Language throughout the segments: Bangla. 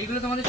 এইগুলো তোমাদের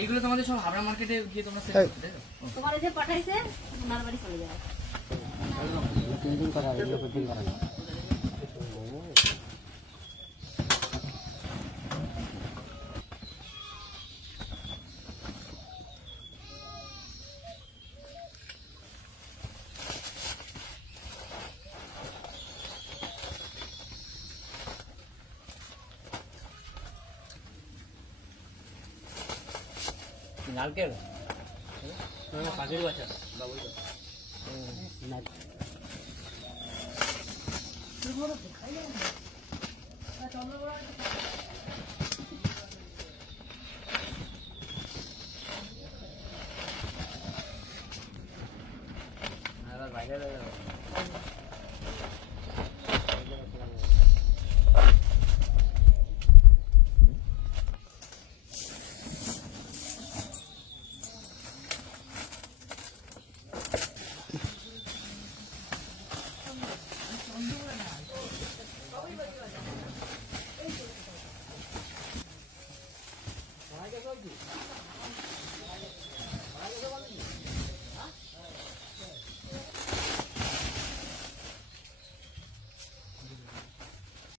এইগুলো তোমাদের সব হাবড়া মার্কেটে গিয়ে তোমরা সেল করতে দেবে। তোমার যে পাঠাইছে ওনার বাড়ি চলে যাবে। 3 দিন করা হলো, 2 দিন করা হলো। নারকেল কাজের বাচ্চা বাবুই বাইরে